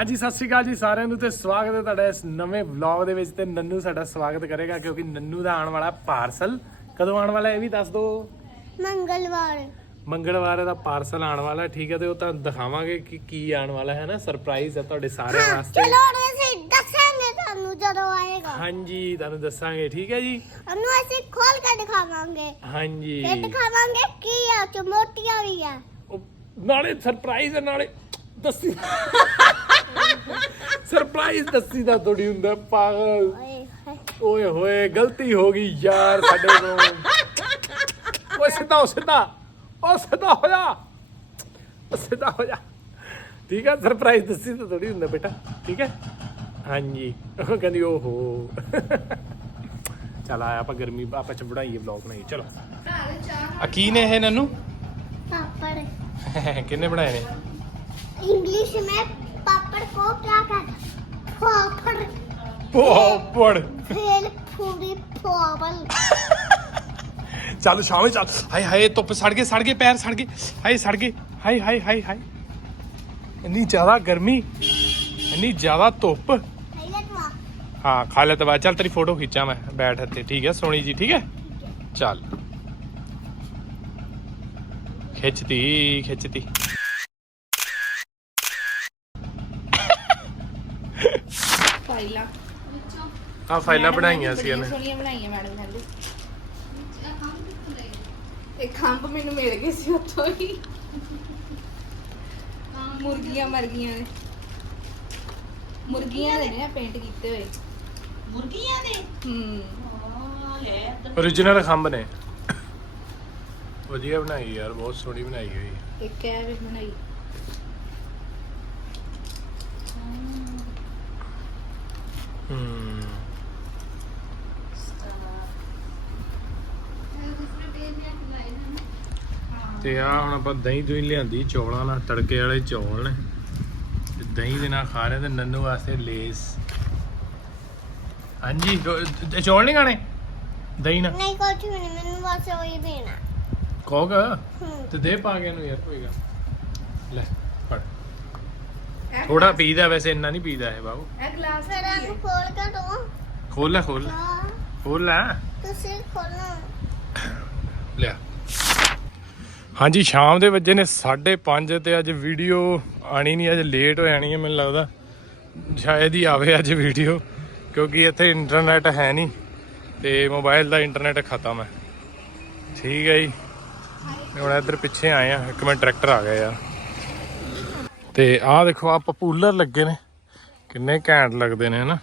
ਹਾਂਜੀ ਸਤਿ ਸ਼੍ਰੀ ਅਕਾਲ ਜੀ ਸਾਰਿਆਂ ਨੂੰ ਤੇ ਸਵਾਗਤ ਹੈ ਤੁਹਾਡਾ ਇਸ ਨਵੇਂ ਵਲੌਗ ਦੇ ਵਿੱਚ ਤੇ ਨੰਨੂ ਸਾਡਾ ਸਵਾਗਤ ਕਰੇਗਾ ਕਿਉਂਕਿ ਨੰਨੂ ਦਾ ਆਉਣ ਵਾਲਾ ਪਾਰਸਲ ਕਦੋਂ ਆਉਣ ਵਾਲਾ ਇਹ ਵੀ ਦੱਸ ਦਿਓ। ਮੰਗਲਵਾਰ। ਮੰਗਲਵਾਰ ਦਾ ਪਾਰਸਲ ਆਉਣ ਵਾਲਾ ਠੀਕ ਹੈ ਤੇ ਉਹ ਤੁਹਾਨੂੰ ਦਿਖਾਵਾਂਗੇ ਕਿ ਕੀ ਆਉਣ ਵਾਲਾ ਹੈ ਨਾ ਸਰਪ੍ਰਾਈਜ਼ ਹੈ ਤੁਹਾਡੇ ਸਾਰਿਆਂ ਵਾਸਤੇ। ਚਲੋ ਅਸੀਂ ਦੱਸਾਂਗੇ ਤੁਹਾਨੂੰ ਜਦੋਂ ਆਏਗਾ। ਹਾਂਜੀ ਤੁਹਾਨੂੰ ਦੱਸਾਂਗੇ ਠੀਕ ਹੈ ਜੀ? ਉਹਨੂੰ ਅਸੀਂ ਖੋਲ ਕੇ ਦਿਖਾਵਾਂਗੇ। ਹਾਂਜੀ। ਤੇ ਦਿਖਾਵਾਂਗੇ ਕੀ ਆ ਚ ਮੋਟੀਆਂ ਵੀ ਆ। ਉਹ ਨਾਲੇ ਸਰਪ੍ਰਾਈਜ਼ ਹੈ ਨਾਲੇ ਦੱਸੀ। ਸਰਪ੍ਰਾਈਜ਼ ਦੱਸੀ ਦਾ ਥੋੜੀ ਹੁੰਦਾ ਪਾਗਲ। ਓਏ ਹੋਏ। ਗਲਤੀ ਹੋ ਗਈ ਯਾਰ ਸਾਡੇ ਤੋਂ। ਓਏ ਸਿੱਧਾ ਸਿੱਧਾ। ਓ ਸਿੱਧਾ ਹੋ ਜਾ। ਸਿੱਧਾ ਹੋ ਜਾ। ਠੀਕ ਹੈ ਸਰਪ੍ਰਾਈਜ਼ ਦੱਸੀ ਤਾਂ ਥੋੜੀ ਹੁੰਦਾ ਬੇਟਾ। ਠੀਕ ਹੈ ਹਾਂਜੀ। ਉਹ ਕਹਿੰਦੀ ਓਹੋ। ਚਲ ਆਇਆ ਆਪਾਂ ਗਰਮੀ ਆਪਾਂ ਚ ਬਣਾਈਏ ਵਲੌਗ ਬਣਾਈਏ। ਚਲੋ। ਆ ਕੀ ਨੇ ਇਹ ਨਨੂ? ਪਾਪੜ। ਕਿੰਨੇ ਬਣਾਏ ਨੇ? ਇੰਗਲਿਸ਼ ਮੈਂ को शाम कहते चल हाय हाय धुप सड़ गए सड़ गए पैर सड़ गए हाय सड़ गए हाय हाय हाय हाय इन्नी ज़्यादा गर्मी इन्नी ज़्यादा धुप हाँ खा लेते बाद चल तेरी फ़ोटो खींचा मैं बैठ हते ठीक है सोनी जी ठीक है. चल खिंचती खिंचती ਫਾਈਲਾਂ। ਆ ਫਾਈਲਾਂ ਬਣਾਈਆਂ ਸੀ ਇਹਨੇ। ਸੋਹਣੀਆਂ ਬਣਾਈਆਂ ਮੈਡਮ ਕਹਿੰਦੇ ਇਹ ਖੰਭ ਮੈਨੂੰ ਮਿਲ ਗਏ ਸੀ ਉੱਥੋਂ ਹੀ। ਮੁਰਗੀਆਂ ਮਰ ਗਈਆਂ ਨੇ। ਮੁਰਗੀਆਂ ਦੇ ਨੇ ਪੇਂਟ ਕੀਤੇ ਹੋਏ। ਮੁਰਗੀਆਂ ਦੇ? ਹੂੰ। ਹਾਂ ਲੈ origignal ਖੰਭ ਨੇ। ਵਧੀਆ ਬਣਾਈ ਯਾਰ ਬਹੁਤ ਸੋਹਣੀ ਬਣਾਈ ਹੋਈ। ਇੱਕ ਹੈ ਵੀ ਬਣਾਈ। ਤੇ ਆ ਹੁਣ ਆਪਾਂ ਦਹੀਂ ਦੁਈ ਲਿਆਂਦੀ ਚੌਲਾਂ ਨਾਲ ਤੜਕੇ ਵਾਲੇ ਚੌਲ ਨੇ। ਤੇ ਦਹੀਂ ਦੇ ਨਾਲ ਖਾ ਰਹੇ ਤੇ ਨੰਨੂ ਵਾਸਤੇ ਲੇਸ। ਹਾਂਜੀ ਚੌਲ ਨਹੀਂ ਖਾਣੇ? ਦਹੀਂ ਨਾਲ? ਨਹੀਂ ਕੁਝ ਨਹੀਂ ਮੈਨੂੰ ਬਸ ਉਹੀ ਦੇਣਾ। ਕੋਗ ਤੇ ਦੇ ਪਾ ਗਿਆ ਨੂੰ ਯਾਰ ਕੋਈ ਗੱਲ ਲੈ ਫੜ। ਥੋੜਾ ਪੀਦਾ ਵੈਸੇ ਇੰਨਾ ਨਹੀਂ ਪੀਦਾ ਹੈ ਬਾਬੂ। ਇਹ ਗਲਾਸ ਫਿਰ ਇਹਨੂੰ ਖੋਲ ਕੇ ਦੋ। ਖੋਲ ਲੈ ਖੋਲ ਲੈ। ਖੋਲ ਲੈ। ਤੁਸੀਂ ਖੋਲੋ ਲਿਆ। ਹਾਂਜੀ, ਸ਼ਾਮ ਦੇ ਵੱਜੇ ਨੇ 5:30 ਤੇ ਅੱਜ ਵੀਡੀਓ ਆਣੀ ਨਹੀਂ, ਅੱਜ ਲੇਟ ਹੋ ਜਾਣੀ ਹੈ ਮੈਨੂੰ ਲੱਗਦਾ। ਸ਼ਾਇਦ ਹੀ ਆਵੇ ਅੱਜ ਵੀਡੀਓ ਕਿਉਂਕਿ ਇੱਥੇ ਇੰਟਰਨੈਟ ਹੈ ਨਹੀਂ ਤੇ ਮੋਬਾਈਲ ਦਾ ਇੰਟਰਨੈਟ ਖਤਮ ਹੈ। ਠੀਕ ਹੈ ਜੀ। ਹੁਣ ਇੱਧਰ ਪਿੱਛੇ ਆਏ ਆ ਇੱਕ ਮਿੰਟ ਟਰੈਕਟਰ ਆ ਗਿਆ ਯਾਰ। ਤੇ ਆਹ ਦੇਖੋ ਆ ਪਪੂਲਰ ਲੱਗੇ ਨੇ। ਕਿੰਨੇ ਘੈਂਟ ਲੱਗਦੇ ਨੇ, ਹਨਾ।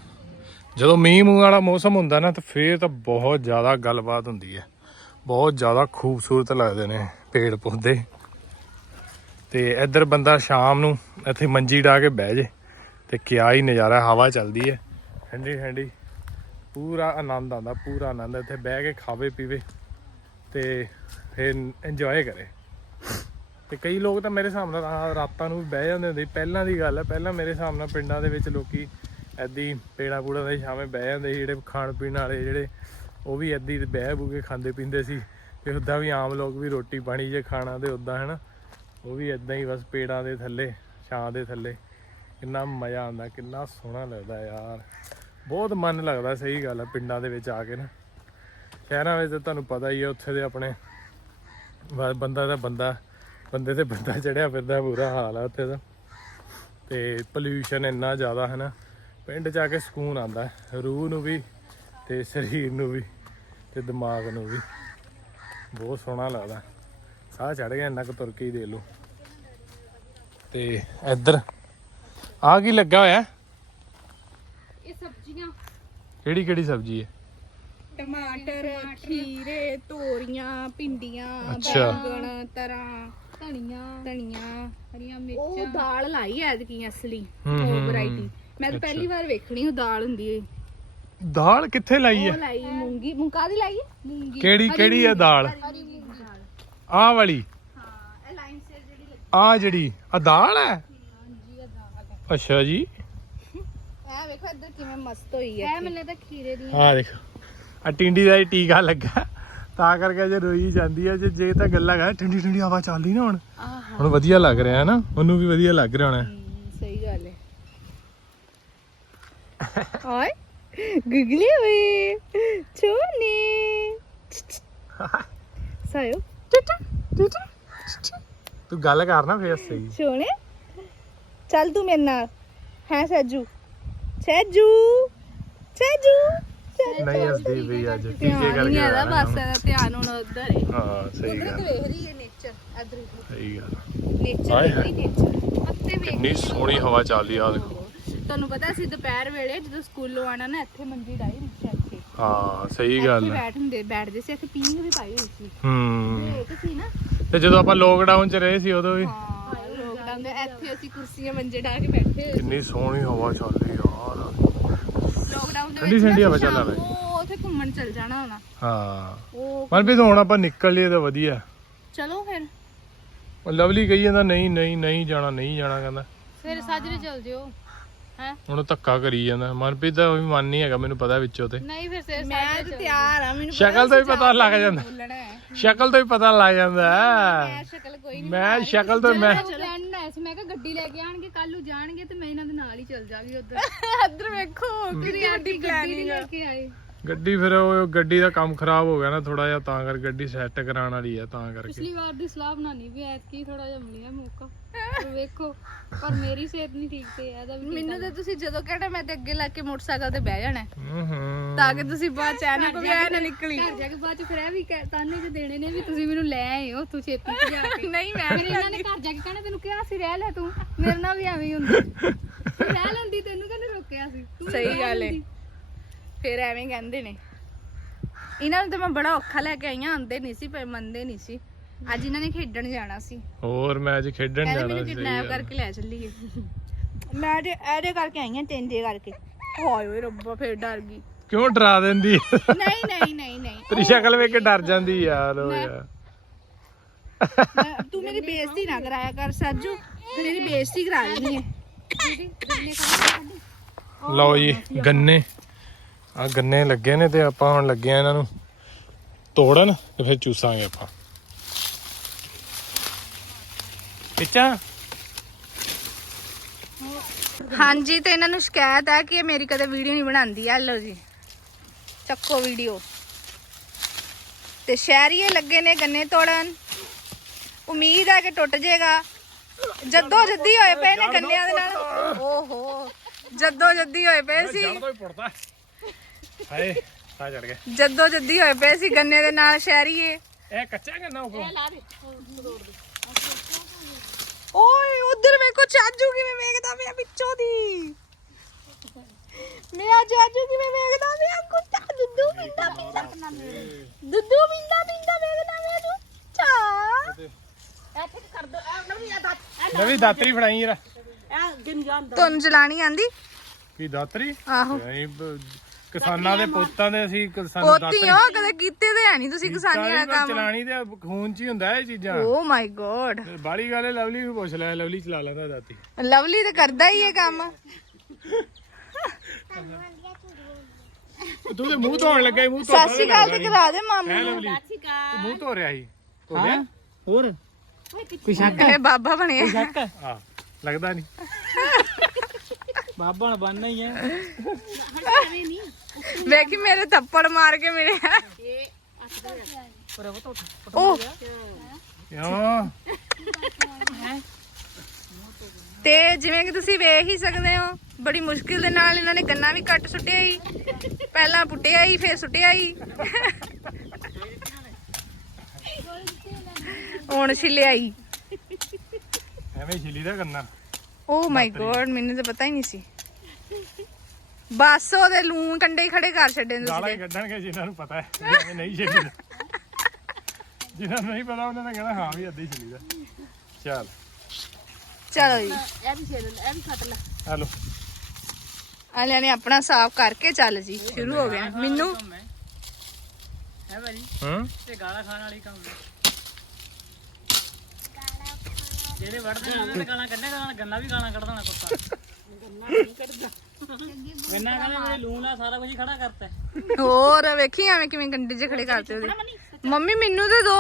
ਜਦੋਂ ਮੀਂਹ ਮੂੰਹ ਵਾਲਾ ਮੌਸਮ ਹੁੰਦਾ ਨਾ, ਤਾਂ ਫੇਰ ਤਾਂ ਬਹੁਤ ਜ਼ਿਆਦਾ ਗੱਲਬਾਤ ਹੁੰਦੀ ਹੈ। ਬਹੁਤ ਜ਼ਿਆਦਾ ਖੂਬਸੂਰਤ ਲੱਗਦੇ ਨੇ ਪੇੜ ਪੌਦੇ। ਤੇ ਇੱਧਰ ਬੰਦਾ ਸ਼ਾਮ ਨੂੰ ਇੱਥੇ ਮੰਜੀ ਢਾ ਕੇ ਬਹਿ ਜੇ ਤੇ ਕਿਆ ਹੀ ਨਜ਼ਾਰਾ, ਹਵਾ ਚੱਲਦੀ ਹੈ। ਠੰਡੀ ਠੰਡੀ। ਪੂਰਾ ਆਨੰਦ ਆਉਂਦਾ, ਪੂਰਾ ਆਨੰਦ। ਇੱਥੇ ਬਹਿ ਕੇ ਖਾਵੇ, ਪੀਵੇ ਤੇ ਫਿਰ ਇੰਜੋਏ ਕਰੇ। ਤੇ ਕਈ ਲੋਕ ਤਾਂ ਮੇਰੇ ਹਿਸਾਬ ਨਾਲ ਰਾਤਾਂ ਨੂੰ ਵੀ ਬਹਿ ਜਾਂਦੇ ਹੁੰਦੇ ਸੀ। ਪਹਿਲਾਂ ਦੀ ਗੱਲ ਹੈ, ਪਹਿਲਾਂ ਮੇਰੇ ਹਿਸਾਬ ਨਾਲ ਪਿੰਡਾਂ ਦੇ ਵਿੱਚ ਲੋਕੀ ਐਦੀ ਪੇੜਾਂ ਪੂੜਾਂ ਦੇ ਛਾਵੇਂ ਬਹਿ ਜਾਂਦੇ ਸੀ, ਜਿਹੜੇ ਖਾਣ ਪੀਣ ਵਾਲੇ, ਜਿਹੜੇ ਉਹ ਵੀ ਐਦੀ ਬਹਿ ਬੂ ਕੇ ਖਾਂਦੇ ਪੀਂਦੇ ਸੀ ਤੇ ਉਦਾਂ ਵੀ ਆਮ ਲੋਕ ਵੀ ਰੋਟੀ ਪਾਣੀ ਜੇ ਖਾਣਾ ਤੇ ਉਦਾਂ ਹਨਾ, ਉਹ ਵੀ ਇਦਾਂ ਹੀ ਬਸ ਪੇੜਾਂ ਦੇ ਥੱਲੇ, ਛਾਂ ਦੇ ਥੱਲੇ। ਕਿੰਨਾ ਮਜ਼ਾ ਆਉਂਦਾ, ਕਿੰਨਾ ਸੋਹਣਾ ਲੱਗਦਾ ਯਾਰ। ਬਹੁਤ ਮਨ ਲੱਗਦਾ ਸਹੀ ਗੱਲ ਹੈ ਪਿੰਡਾਂ ਦੇ ਵਿੱਚ ਆ ਕੇ ਨਾ। ਸ਼ਹਿਰਾਂ ਵਿੱਚ ਤਾਂ ਤੁਹਾਨੂੰ ਪਤਾ ਹੀ ਹੈ ਉੱਥੇ ਦੇ ਆਪਣੇ ਬੰਦਾ ਦਾ ਬੰਦਾ, ਬੰਦੇ ਤੇ ਬੰਦਾ ਚੜਿਆ ਫਿਰਦਾ, ਬੁਰਾ ਹਾਲ ਆ ਉੱਥੇ ਦਾ ਤੇ ਪੋਲਿਊਸ਼ਨ ਇੰਨਾ ਜ਼ਿਆਦਾ ਹੈ ਨਾ ਪਿੰਡ ਚ ਆ ਕੇ ਸਕੂਨ ਆਉਂਦਾ, ਰੂਹ ਨੂੰ ਵੀ ਤੇ ਸਰੀਰ ਨੂੰ ਵੀ। ਤੇ ਦਿਮਾਗ ਨੂੰ ਵੀ। ਬਹੁਤ ਸੋਹਣਾ ਲੱਗਦਾ। ਸਾਹ ਚੜ ਗਿਆ ਇੰਨਾ ਕੁ ਤੁਰ ਕੇ ਹੀ ਦੇ ਲਓ। ਤੇ ਇੱਧਰ ਆ ਕੀ ਲੱਗਾ ਹੋਇਆ? ਇਹ ਸਬਜ਼ੀਆਂ। ਕਿਹੜੀ ਕਿਹੜੀ ਸਬਜ਼ੀ ਹੈ? ਟਮਾਟਰ ਖੀਰੇ ਤੋਰੀਆਂ ਭਿੰਡੀਆਂ ਅੱਛਾ। ਬੈਂਗਣ ਤਰਾਂ ਧਨੀਆ ਧਨੀਆ ਹਰੀਆਂ ਮਿਰਚਾਂ। ਉਹ ਦਾਲ ਲਾਈ ਐ ਐਤਕੀ ਅਸਲੀ। ਹੂੰ, ਹੂੰ, ਉਹ ਹੂੰ। ਵੈਰਾਈਟੀ ਮੈਂ ਤਾਂ ਅੱਛਾ। ਪਹਿਲੀ ਵਾਰ ਵੇਖਣੀ ਉਹ ਦਾਲ ਹੁੰਦੀ ਏ। ਦਾਲ ਕਿੱਥੇ ਲਾਈ ਉਹ ਹੈ? ਲਾਈ ਮੂੰਗੀ। ਮੁੰਗਾ ਦੀ ਲਾਈ ਹੈ? ਮੂੰਗੀ। ਕਿਹੜੀ ਕਿਹੜੀ ਹੈ ਦਾਲ? ਹਰੀ ਮੂੰਗੀ ਦਾਲ। ਆਹ ਵਾਲੀ। ਹਾਂ ਇਹ ਲਾਈਨ ਸੇ ਜਿਹੜੀ ਲੱਗੀ ਆਹ ਜਿਹੜੀ ਆ ਦਾਲ ਹੈ? ਹਾਂਜੀ ਇਹ ਦਾਲ ਹੈ। ਅੱਛਾ ਜੀ। ਇਹ ਵੇਖੋ ਇੱਧਰ ਕਿਵੇਂ ਮਸਤ ਹੋਈ ਹੈ ਇਹ ਮੈਨੂੰ ਤਾਂ ਖੀਰੇ ਦੀ ਆਹ ਦੇਖੋ ਆ ਟਿੰਡੀ ਦਾ ਹੀ ਟੀਕਾ ਲੱਗਾ। ਤਾਂ ਕਰਕੇ ਜੇ ਰੋਈ ਜਾਂਦੀ ਹੈ ਜੇ ਜੇ ਤਾਂ ਗੱਲਾਂ ਕਰ ਠੰਡੀ ਠੰਡੀ ਹਵਾ ਚੱਲਦੀ ਨਾ ਹੁਣ। ਆਹ ਹੁਣ ਵਧੀਆ ਲੱਗ ਰਿਹਾ ਹੈ ਨਾ ਉਹਨੂੰ ਵੀ ਵਧੀਆ ਲੱਗ ਰਿਹਾ ਹੋਣਾ। ਸਹੀ ਗੱਲ ਹੈ। ਓਏ ਓਏ ਚੋਨੀ ਸਾਇਓ ਤੂੰ ਗੱਲ ਕਰ ਨਾ ਫੇਰ ਸਹੀ ਸੋਹਣੇ ਚੱਲ ਤੂੰ ਮੇਰੇ ਨਾਲ ਹੈ ਸੱਜੂ ਸੱਜੂ ਸੱਜੂ ਨਹੀਂ ਹੱਸਦੀ ਵੀ ਅੱਜ ਟੀਕੇ ਕਰਕੇ ਨਹੀਂ ਆਦਾ ਬਸ। ਇਹਦਾ ਧਿਆਨ ਹੁਣ ਉਧਰ ਹੈ ਹਾਂ ਸਹੀ ਗੱਲ ਵੇਖ ਰਹੀ ਹੈ ਨੇਚਰ ਇਧਰ ਸਹੀ ਗੱਲ ਨੇਚਰ ਹਾਏ ਰਹੀ ਨੇਚਰ ਪੱਤੇ ਵੇਖ ਕਿੰਨੀ ਸੋਹਣੀ ਹਵਾ ਚੱਲ ਰਹੀ ਆ ਦੇਖੋ ਤੁਹਾਨੂੰ ਪਤਾ ਸੀ ਦੁਪਹਿਰ ਵੇਲੇ ਜਦੋਂ ਸਕੂਲੋਂ ਆਣਾ ਨਾ ਇੱਥੇ ਮੰਜੀ ਡਾਈ ਰਿਕਸ਼ਾ ਇੱਥੇ। ਹਾਂ ਸਹੀ ਇੱਥੇ ਗੱਲ ਹੈ ਬੈਠ ਹੁੰਦੇ ਬੈਠਦੇ ਸੀ ਇੱਥੇ ਪੀਂਗ ਵੀ ਪਾਈ ਹੋਈ ਸੀ। ਹੂੰ। ਵੇਖ ਸੀ ਨਾ ਤੇ ਜਦੋਂ ਆਪਾਂ ਲੋਕਡਾਊਨ ਚ ਰਹੇ ਸੀ ਉਦੋਂ ਵੀ। ਹਾਂ ਲੋਕਡਾਊਨ ਦੇ ਇੱਥੇ ਅਸੀਂ ਕੁਰਸੀਆਂ ਮੰਜੇ ਡਾ ਕੇ ਬੈਠੇ। ਕਿੰਨੀ ਸੋਹਣੀ ਹਵਾ ਚੱਲ ਰਹੀ ਯਾਰ। ਲੋਕਡਾਊਨ ਦੇ ਵਿੱਚ ਠੰਡੀ ਨਾ ਹਵਾ ਸ਼ਾਮ ਚੱਲ ਰਹੀ। ਨੂੰ ਉੱਥੇ ਘੁੰਮਣ ਚੱਲ ਜਾਣਾ ਹੋਣਾ। ਹਾਂ। ਉਹ ਮਨਪ੍ਰੀਤ ਹੁਣ ਆਪਾਂ ਨਿਕਲ ਲਈਏ ਤਾਂ ਵਧੀਆ। ਚਲੋ ਫਿਰ। ਉਹ ਲਵਲੀ ਕਹੀ ਜਾਂਦਾ ਨਹੀਂ ਨਹੀਂ ਨਹੀਂ ਜਾਣਾ ਨਹੀਂ ਜਾਣਾ ਕਹਿੰਦਾ। ਫਿਰ ਸਾਜਰੇ ਚੱਲ ਜਿਓ। ਹੈ? ਹੁਣ ਉਹ ਧੱਕਾ ਕਰੀ ਜਾਂਦਾ। ਮਨਪ੍ਰੀਤ ਦਾ ਵੀ ਮਨ ਨਹੀਂ ਹੈਗਾ ਮੈਨੂੰ ਪਤਾ ਵਿੱਚੋਂ ਤੇ। ਨਹੀਂ ਫਿਰ ਸੇ ਮੈਂ ਤਾਂ ਤਿਆਰ ਆ ਮੈਨੂੰ ਸ਼ਕਲ ਤੋਂ ਹੀ ਪਤਾ ਲੱਗ ਜਾਂਦਾ। ਬੋਲਣਾ ਹੈ। ਸ਼ਕਲ ਤੋਂ ਹੀ ਪਤਾ ਲੱਗ ਜਾਂਦਾ। ਮੈਂ ਸ਼ਕਲ ਕੋਈ ਨਹੀਂ ਮੈਂ ਸ਼ਕਲ ਤੋਂ ਮੈਂ ਪਲਾਨ ਬਣਾਇਆ ਸੀ ਮੈਂ ਕਿਹਾ ਗੱਡੀ ਲੈ ਕੇ ਆਣਗੇ ਕੱਲ ਨੂੰ ਜਾਣਗੇ ਤੇ ਮੈਂ ਇਹਨਾਂ ਦੇ ਨਾਲ ਹੀ ਚੱਲ ਜਾਗੀ ਉਧਰ। ਇੱਧਰ ਵੇਖੋ ਕਿੰਨੀ ਵੱਡੀ ਪਲਾਨਿੰਗ ਲੈ ਕੇ ਆਏ। ਗੱਡੀ ਫਿਰ ਉਹ ਗੱਡੀ ਦਾ ਕੰਮ ਖਰਾਬ ਹੋ ਗਿਆ ਨਾ ਥੋੜਾ ਜਿਹਾ ਤਾਂ ਕਰ ਗੱਡੀ ਸੈੱਟ ਕਰਾਉਣ ਵਾਲੀ ਆ ਤਾਂ ਕਰਕੇ। ਪਿਛਲੀ ਵਾਰ ਦੀ ਸਲਾਹ ਬਣਾਣੀ ਵੀ ਐਤਕੀ ਥੋੜਾ ਜਿਹਾ ਮਿਲਿਆ ਮੌਕਾ। ਪਰ ਵੇਖੋ ਪਰ ਮੇਰੀ ਸਿਹਤ ਨਹੀਂ ਠੀਕ ਤੇ ਇਹਦਾ ਵੀ ਮੈਨੂੰ ਤਾਂ ਤੁਸੀਂ ਜਦੋਂ ਕਹਿਣਾ ਮੈਂ ਤੇ ਅੱਗੇ ਲੱਗ ਕੇ ਮੋਟਰਸਾਈਕਲ ਤੇ ਬਹਿ ਜਾਣਾ। ਹੂੰ ਹੂੰ ਤਾਂ ਕਿ ਤੁਸੀਂ ਬਾਅਦ ਚ ਐ ਨਾ ਕੋਈ ਐ ਨਾ ਨਿਕਲੀ। ਘਰ ਜਾ ਕੇ ਬਾਅਦ ਚ ਫਿਰ ਇਹ ਵੀ ਕਹਿ- ਤਾਨੇ ਚ ਦੇਣੇ ਨੇ ਵੀ ਤੁਸੀਂ ਮੈਨੂੰ ਲੈ ਆਏ ਹੋ ਤੂੰ ਛੇਤੀ ਭਜਾ ਕੇ। ਨਹੀਂ ਮੈਂ ਫਿਰ ਇਹਨਾਂ ਨੇ ਘਰ ਜਾ ਕੇ ਕਹਿਣਾ ਤੈਨੂੰ ਕਿਹਾ ਸੀ ਰਹਿ ਲੈ ਤੂੰ। ਮੇਰੇ ਨਾਲ ਵੀ ਐਵੇਂ ਹੀ ਹੁੰਦਾ। ਤੂੰ ਰਹਿ ਲੈਂਦੀ ਤੈਨੂੰ ਕਹਿੰਦੇ ਰੋਕਿਆ ਸੀ? ਤੂੰ ਸਹੀ ਗੱਲ ਏ। ਫਿਰ ਐਵੇਂ ਕਹਿੰਦੇ ਨੇ। ਇਹਨਾਂ ਨੂੰ ਤਾਂ ਮੈਂ ਬੜਾ ਔਖਾ ਲੈ ਕੇ ਆਈਆਂ ਆਂਦੇ ਨਹੀਂ ਸੀ ਪਰ ਮੰਨਦੇ ਨਹੀਂ ਸੀ। ਅੱਜ ਇਹਨਾਂ ਨੇ ਖੇਡਣ ਜਾਣਾ ਸੀ। ਹੋਰ ਮੈਚ ਖੇਡਣ ਕਹਿੰਦੇ ਜਾਣਾ ਮੈਨੂੰ ਸੀ ਕਿਡਨੈਪ ਕਰਕੇ ਲੈ ਚੱਲੀਏ। ਮੈਂ ਤੇ ਇਹਦੇ ਕਰਕੇ ਆਈਆਂ ਟੈਂਡੇ ਕਰਕੇ। ਹਾਏ ਓਏ ਰੱਬਾ ਫਿਰ ਡਰ ਗਈ। ਕਿਉਂ ਡਰਾ ਦਿੰਦੀ? ਨਹੀਂ ਨਹੀਂ ਨਹੀਂ ਨਹੀਂ। ਤੇਰੀ ਸ਼ਕਲ ਵੇਖ ਕੇ ਡਰ ਜਾਂਦੀ ਯਾਰ ਉਹ ਯਾਰ। ਮੈਂ- ਤੂੰ ਮੇਰੀ ਬੇਇੱਜ਼ਤੀ ਨਾ ਕਰਾਇਆ ਕਰ ਸਾਜੂ। ਮੇਰੀ ਬੇਇੱਜ਼ਤੀ ਕਰਾ ਦੇਣੀ ਹੈ। ਲਓ ਜੀ ਗੰਨੇ। ਆ ਗੰਨੇ ਲੱਗੇ ਨੇ ਤੇ ਆਪਾਂ ਹੁਣ ਲੱਗੇ ਆ ਇਹਨਾਂ ਨੂੰ ਤੋੜਨ ਤੇ ਫਿਰ ਚੂਸਾਂਗੇ ਆਪਾਂ। ਇੱਚਾ ਹਾਂਜੀ ਤੇ ਇਹਨਾਂ ਨੂੰ ਸ਼ਿਕਾਇਤ ਹੈ ਕਿ ਇਹ ਮੇਰੀ ਕਦੇ ਵੀਡੀਓ ਨਹੀਂ ਬਣਾਉਂਦੀ ਆ ਲਓ ਜੀ। ਚੱਕੋ ਵੀਡੀਓ। ਤੇ ਸ਼ਹਿਰੀਏ ਲੱਗੇ ਨੇ ਗੰਨੇ ਤੋੜਨ। ਉਮੀਦ ਹੈ ਕਿ ਟੁੱਟ ਜਾਏਗਾ। ਜੱਦੋ ਜੱਦੀ ਹੋਏ ਪਏ ਨੇ ਗੰਨਿਆਂ ਦੇ ਨਾਲ। ਓਹੋ ਜੱਦੋ ਜੱਦੀ ਹੋਏ ਪਏ ਸੀ। ਤੋਂ ਹੀ ਪੜਦਾ ਹਾਏ ਆ ਚੜ ਗਿਆ ਜੱਦੋ ਜੱਦੀ ਹੋਏ ਪਏ ਸੀ ਗੰਨੇ ਦੇ ਨਾਲ ਸ਼ਹਿਰੀਏ। ਇਹ ਕੱਚਾ ਗੰਨਾ ਉੱਪਰ? ਓਏ ਉਧਰ ਵੇਖੋ ਚਾਜੂ ਕਿਵੇਂ ਵੇਖਦਾ ਪਿਆ ਪਿੱਛੋਂ ਦੀ। ਮੇਰਾ ਚਾਜੂ ਕਿਵੇਂ ਵੇਖਦਾ ਪਿਆ? ਕੁੱਤਾ ਦੁੱਧੂ ਪਿੰਦਾ ਪਿੰਦਾ ਦੁੱਧੂ ਪਿੰਦਾ ਪਿੰਦਾ ਵੇਖਦਾ ਪਿਆ ਤੂੰ। ਚਾ। ਨਵੀਂ ਦਾਤਰੀ ਫੜਾਈ ਯਾਰ ਤੁਹਾਨੂੰ ਚਲਾਣੀ ਆਂਦੀ। ਕੀ ਦਾਤਰੀ? ਆਹੋ। ਕਿਸਾਨਾਂ ਦੇ ਪੁੱਤਾਂ ਦੇ ਅਸੀਂ ਕਿਸਾਨ ਪੋਤੀ ਹੋ ਕਦੇ ਕੀਤੇ ਤੇ ਹੈ ਨਹੀਂ ਤੁਸੀਂ ਕਿਸਾਨੀ ਵਾਲਾ ਕੰਮ ਚਲਾਣੀ ਤੇ ਖੂਨ ਚ ਹੀ ਹੁੰਦਾ ਇਹ ਚੀਜ਼ਾਂ। Oh my god. ਤੇ ਬਾਹਲੀ ਗੱਲ ਹੈ ਲਵਲੀ ਨੂੰ ਪੁੱਛ ਲੈ ਲਵਲੀ ਚਲਾ ਲੈਂਦਾ ਦਾਤੀ। ਲਵਲੀ ਤੇ ਕਰਦਾ ਹੀ ਇਹ ਕੰਮ। ਤੂੰ ਤੇ ਮੂੰਹ ਧੋਣ ਲੱਗਾ ਸੀ, ਮੂੰਹ ਧੋ ਸਤਿ ਸ਼੍ਰੀ ਅਕਾਲ ਤੇ ਕਰਾ ਦੇ ਮਾਮੂ ਹੈ ਲਵਲੀ ਤੂੰ ਮੂੰਹ ਧੋ ਰਿਹਾ ਸੀ? ਧੋ ਲਿਆ? ਹੋਰ? ਇਹ ਬਾਬਾ ਬਣਿਆ। ਆ ਲੱਗਦਾ ਨਹੀਂ। ਬਾਬਾ ਹੁਣ ਬਣਨਾ ਹੀ ਹੈ ਵੇਖੀ ਮੇਰੇ ਥੱਪੜ ਮਾਰ ਕੇ ਮਿਲਿਆ ਉਹ ਕਿਉਂ ਤੇ ਜਿਵੇਂ ਕਿ ਤੁਸੀਂ ਵੇਖ ਹੀ ਸਕਦੇ ਹੋ ਬੜੀ ਮੁਸ਼ਕਿਲ ਦੇ ਨਾਲ ਇਹਨਾਂ ਨੇ ਗੰਨਾ ਵੀ ਕੱਟ ਸੁੱਟਿਆ ਹੀ। ਪਹਿਲਾਂ ਪੁੱਟਿਆ ਹੀ ਫਿਰ ਸੁੱਟਿਆ ਹੀ। ਹੁਣ ਛਿਲਿਆ ਹੀ। ਐਵੇਂ ਛਿਲੀ ਦਾ ਕਰਨਾ ਓ ਮਾਈ ਗੋਡ ਮੈਨੂੰ ਤਾਂ ਪਤਾ ਹੀ ਨਹੀਂ ਸੀ। ਬਸ ਉਹਦੇ ਲੂਣ ਕੰਡੇ ਹੀ ਖੜੇ ਕਰ ਛੱਡੇ ਨੇ ਗਾਲਾਂ ਤੁਸੀਂ ਹੀ ਕੱਢਣਗੇ ਜਿਨ੍ਹਾਂ ਨੂੰ ਪਤਾ ਹੈ ਜਿਨ੍ਹਾਂ ਨਹੀਂ ਛਿਲੀ ਜਿਨ੍ਹਾਂ ਨੂੰ ਨਹੀਂ ਪਤਾ ਉਹਨਾਂ ਨੇ ਕਹਿਣਾ ਹਾਂ ਵੀ ਅੱਧੀ ਛਿਲੀ ਦਾ। ਚੱਲ। ਚਲੋ ਜੀ। ਹੈਲੋ। ਆਲਿਆਂ ਨੇ ਆਪਣਾ ਸਾਫ਼ ਕਰਕੇ ਚੱਲ ਜੀ ਸ਼ੁਰੂ ਹੋ ਗਿਆ। ਮੈਨੂੰ ਹੈ ਭਾਜੀ ਹੂੰ? ਤੇ ਗਾਲਾਂ ਖਾਣ ਵਾਲੀ ਕੰਮ ਹੈ। ਜਿਹੜੇ ਵੜਦੇ ਨੇ ਉਹਨਾਂ ਨੇ ਗਾਲਾਂ ਕੱਢੇ ਗਾਲਾਂ ਗੰਨਾ ਵੀ ਗਾਲਾਂ ਕੱਢਦਾ ਨਾ ਕੁੱਤਾ। ਗੰਨਾ ਨਹੀਂ ਕੱਢਦਾ। ਗੰਨਾ ਕਹਿੰਦਾ ਮੇਰੇ ਲੂਣ ਆ ਸਾਰਾ ਕੁਝ ਹੀ ਖੜਾ ਕਰਤਾ ਹੋਰ ਵੇਖੀ ਐਵੇਂ ਕਿਵੇਂ ਗੰਡੇ ਜਿਹੇ ਖੜੇ ਕਰਤੇ ਉਹਦੇ। ਮੰਮੀ ਮੈਨੂੰ ਤੇ ਦੋ।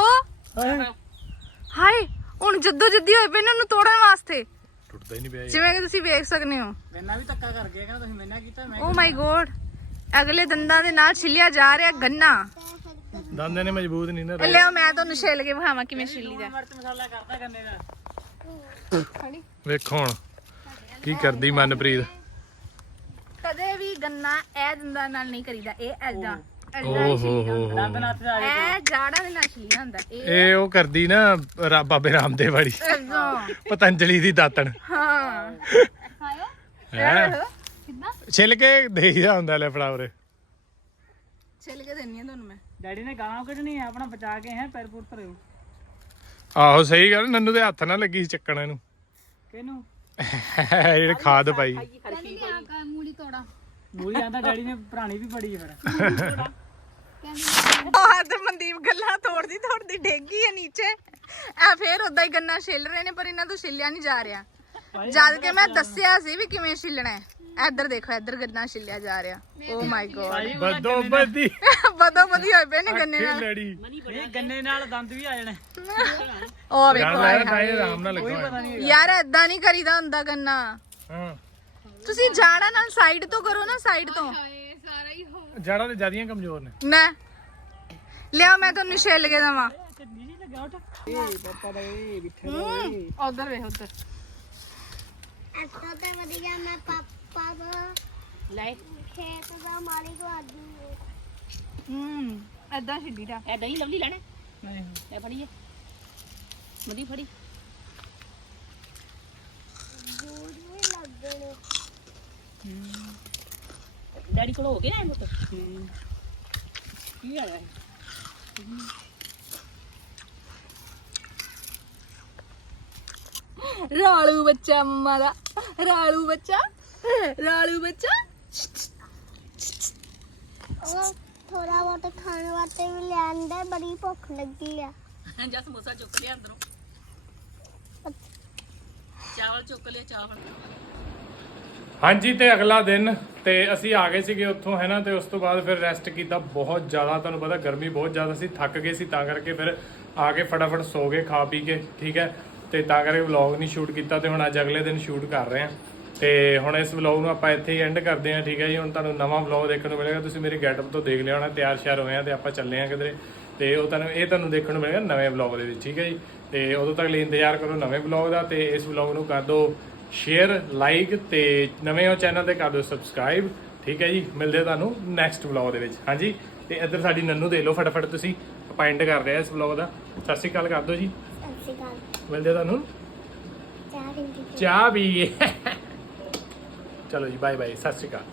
ਹਾਏ ਹੁਣ ਜੱਦੋ ਜੱਦੀ ਹੋਏ ਪਏ ਇਹਨਾਂ ਨੂੰ ਤੋੜਨ ਵਾਸਤੇ। ਟੁੱਟਦਾ ਹੀ ਨਹੀਂ ਪਿਆ ਇਹ। ਜਿਵੇਂ ਕਿ ਤੁਸੀਂ ਵੇਖ ਸਕਦੇ ਹੋ। ਗੰਨਾ ਵੀ ਧੱਕਾ ਕਰ ਗਿਆ ਕਹਿੰਦਾ ਤੁਸੀਂ ਮੈਨਾਂ ਕੀਤਾ ਮੈਂ ਓ ਮਾਈ ਗੋਡ ਅਗਲੇ ਦੰਦਾਂ ਦੇ ਨਾਲ ਛਿੱਲਿਆ ਜਾ ਰਿਹਾ ਗੰਨਾ। ਦੰਦਾਂ ਨੇ ਮਜ਼ਬੂਤ ਨਹੀਂ ਨਾ ਮੈਂ ਤੁਹਾਨੂੰ ਛਿੱਲ ਕੇ ਵਿਖਾਵਾਂ ਕਿਵੇਂ ਛਿੱਲੀਦਾ। ਮਿਰਚ ਮਸਾਲਾ ਕਰਦਾ ਗੰਨੇ ਦਾ। ਵੇਖੋ ਹੁਣ ਕੀ ਕਰਦੀ ਮਨਪ੍ਰੀਤ? ਕਦੇ ਵੀ ਗੰਨਾ ਇਹ ਦੰਦਾਂ ਨਾਲ ਨਹੀਂ ਕਰੀਦਾ ਇਹ ਐਦਾਂ ਓ ਹੋ ਹੋ ਹੋ ਇਹ ਜਾੜਾਂ ਦੇ ਨਾਲ ਛਿੱਲੀਦਾ ਹੁੰਦਾ। ਇਹ ਇਹ ਉਹ ਕਰਦੀ ਨਾ ਰਾ- ਬਾਬੇ ਰਾਮਦੇਵ ਵਾਲੀ। ਐਦਾਂ ਪਤੰਜਲੀ ਦੀ ਦਾਤਣ। ਹਾਂ। ਹੈ? ਕਿੱਦਾਂ? ਛਿੱਲ ਕੇ ਦੇਈਦਾ ਹੁੰਦਾ ਲੈ ਫਲਾਵਰੇ। ਛਿੱਲ ਕੇ ਦੇਣੀ ਆ ਤੁਹਾਨੂੰ ਮੈਂ। ਡੈਡੀ ਨੇ ਗਾਲਾਂ ਕੱਢਣੀ ਆਪਣਾ ਬਚਾ ਕੇ ਹੈ ਪੈਰ ਧਰਿਓ। ਆਹੋ ਸਹੀ ਗੱਲ ਨੰਨੂ ਦੇ ਹੱਥ ਨਾਲ ਲੱਗੀ ਸੀ ਚੱਕਣ ਇਹਨੂੰ। ਕਿਹਨੂੰ? ਜਿਹੜੇ ਖਾਦ ਪਾਈ। ਕਹਿੰਦੀ ਆ ਮੂਲੀ ਤੋੜਾ। ਮੂਲੀ ਆਂਦਾ ਡੈਡੀ ਨੇ ਪੁਰਾਣੀ ਵੀ ਬੜੀ ਹੈ ਫਿਰ। ਆਹ ਤੇ ਮਨਦੀਪ ਗੱਲਾਂ ਤੋੜਦੀ ਤੋੜਦੀ ਡੇਗੀ ਆ ਨੀਚੇ। ਆ ਫੇਰ ਉਦਾਂ ਹੀ ਗੰਨਾ ਛਿੱਲ ਰਹੇ ਨੇ ਪਰ ਇਹਨਾਂ ਤੋਂ ਛਿੱਲਿਆ ਨਹੀਂ ਜਾ ਰਿਹਾ। ਜਦ ਕਿ ਮੈਂ ਦੱਸਿਆ ਸੀ ਵੀ ਕਿਵੇਂ ਛਿੱਲਣਾ ਹੈ। ਇੱਧਰ ਦੇਖੋ ਇੱਧਰ ਗੰਨਾ ਛਿੱਲਿਆ ਜਾ ਰਿਹਾ। ਓ ਮਾਈ ਗੋਡ ਬਦੋ ਬਦੀ। ਬਦੋ ਬਦੀ ਹੋਏ ਪਏ ਨੇ ਗੰਨੇ ਨਾਲ। ਲੜੀ। ਇਹ ਗੰਨੇ ਨਾਲ ਦੰਦ ਵੀ ਆ ਜਾਣੇ। ਉਹ ਵੇਖੋ ਗੱਲ ਹਾਏ ਹੈ ਤਾਂ। ਇਹ ਆਰਾਮ ਨਾਲ ਲੱਗਾ ਯਾਰ ਏਦਾਂ ਨਹੀਂ ਕਰੀਦਾ ਹੁੰਦਾ ਗੰਨਾ। ਹਾਂ। ਤੁਸੀਂ ਜਾੜਾ ਨਾਲ ਸਾਈਡ ਤੋਂ ਕਰੋ ਨਾ ਸਾਈਡ ਤੋਂ। ਜੜਾਂ ਤੇ ਜਿਆਦੀਆਂ ਕਮਜ਼ੋਰ ਨੇ। ਨਾ ਲਿਆ ਮੈਂ ਤੁਹਾਨੂੰ ਛਿੱਲ ਕੇ ਦਵਾਂ। ਲੱਗਾ ਉੱਠ ਏ ਪਾਪਾ ਦਾ ਏ ਬਿੱਠਾ ਉਧਰ ਵੇਖ ਉਧਰ। ਅੱਤੋਂ ਤੇ ਵਧੀਆ ਮੈਂ ਪਾਪਾ ਦਾ ਲੈ। ਖੇਤ ਦਾ ਮਾਲਿਕ ਆਦੂ ਹੂੰ। ਏਦਾਂ ਛਿੱਲੀਦਾ ਐ ਦਹੀਂ ਲਵਲੀ ਲੈਣਾ। ਨਹੀਂ। ਲੈ ਫੜੀਏ। ਮਦੀ ਫੜੀ। ਵੀ ਡੈਡੀ ਕੋਲ ਹੋ ਗਿਆ ਨਾ ਮੁੱਤ ਕੀ ਆ ਰਿਹਾ ਰਾਲੂ ਬੱਚਾ ਮੰਮਾ ਦਾ। ਰਾਲੂ ਬੱਚਾ। ਰਾਲੂ ਬੱਚਾ? ਉਹ ਥੋੜਾ ਬਹੁਤ ਖਾਣ ਵਾਸਤੇ ਵੀ ਲੈਂਦੇ ਬੜੀ ਭੁੱਖ ਲੱਗੀ ਆ। ਜਾਂ ਸਮੋਸਾ ਚੁੱਕ ਲਿਆ ਅੰਦਰੋਂ। ਚਾਵਲ ਚੁੱਕ ਲਿਆ ਚਾਵਲ। ਹਾਂਜੀ ਤੇ ਅਗਲਾ ਦਿਨ ਤੇ ਅਸੀਂ ਆ ਗਏ ਸੀਗੇ ਉੱਥੋਂ ਹੈ ਨਾ? ਤੇ ਉਸ ਤੋਂ ਬਾਅਦ ਫਿਰ ਰੈਸਟ ਕੀਤਾ ਬਹੁਤ ਜ਼ਿਆਦਾ। ਤੁਹਾਨੂੰ ਪਤਾ ਗਰਮੀ ਬਹੁਤ ਜ਼ਿਆਦਾ ਸੀ ਥੱਕ ਗਏ ਸੀ ਤਾਂ ਕਰਕੇ ਫਿਰ ਆ ਕੇ ਫਟਾਫਟ ਸੋ ਗਏ ਖਾ ਪੀ ਕੇ ਠੀਕ ਹੈ? ਤੇ ਤਾਂ ਕਰਕੇ ਵਲੌਗ ਨਹੀਂ ਸ਼ੂਟ ਕੀਤਾ ਤੇ ਹੁਣ ਅੱਜ ਅਗਲੇ ਦਿਨ ਸ਼ੂਟ ਕਰ ਰਹੇ ਹਾਂ। ਤੇ ਹੁਣ ਇਸ ਵਲੌਗ ਨੂੰ ਆਪਾਂ ਇੱਥੇ ਹੀ ਐਂਡ ਕਰਦੇ ਹਾਂ ਠੀਕ ਹੈ ਜੀ? ਹੁਣ ਤੁਹਾਨੂੰ ਨਵਾਂ ਵਲੌਗ ਦੇਖਣ ਨੂੰ ਮਿਲੇਗਾ ਤੁਸੀਂ ਮੇਰੇ ਗੈਟਅਪ ਤੋਂ ਦੇਖ ਲਿਆ ਹੋਣਾ ਤਿਆਰ ਸ਼ਿਆਰ ਹੋਏ ਆ ਤੇ ਆਪਾਂ ਚੱਲੇ ਆ ਕਿਧਰੇ। ਤੇ ਉਹ ਤੁਹਾਨੂੰ ਇਹ ਤੁਹਾਨੂੰ ਦੇਖਣ ਨੂੰ ਮਿਲੇਗਾ ਨਵੇਂ ਵਲੌਗ ਦੇ ਵਿੱਚ ਠੀਕ ਹੈ ਜੀ? ਤੇ ਉਦੋਂ ਤੱਕ ਲਈ ਇੰਤਜ਼ਾਰ ਕਰੋ ਨਵੇਂ ਵਲੌਗ ਦਾ ਤੇ ਇਸ ਵਲੌਗ ਨੂੰ ਕਰ ਦਿਓ ਸ਼ੇਅਰ ਲਾਈਕ ਤੇ ਨਵੇਂ ਹੋ ਚੈਨਲ ਤੇ ਕਰ ਦਿਓ ਸਬਸਕ੍ਰਾਈਬ ਠੀਕ ਹੈ ਜੀ? ਮਿਲਦੇ ਤੁਹਾਨੂੰ ਨੈਕਸਟ ਵਲੌਗ ਦੇ ਵਿੱਚ ਹਾਂਜੀ? ਤੇ ਇੱਧਰ ਸਾਡੀ ਨੰਨੂ ਦੇ ਲਓ ਫਟਾਫਟ ਤੁਸੀਂ ਆਪਾਂ ਐਂਡ ਕਰ ਰਹੇ ਆ ਇਸ ਵਲੌਗ ਦਾ। ਸਤਿ ਸ਼੍ਰੀ ਅਕਾਲ ਕਰ ਦਿਓ ਜੀ। ਸਤਿ ਸ਼੍ਰੀ ਅਕਾਲ। ਮਿਲਦੇ ਤੁਹਾਨੂੰ। ਚਾਹ ਵੀ ਚਲੋ ਜੀ ਬਾਏ ਬਾਏ ਸਤਿ ਸ਼੍ਰੀ ਅਕਾਲ।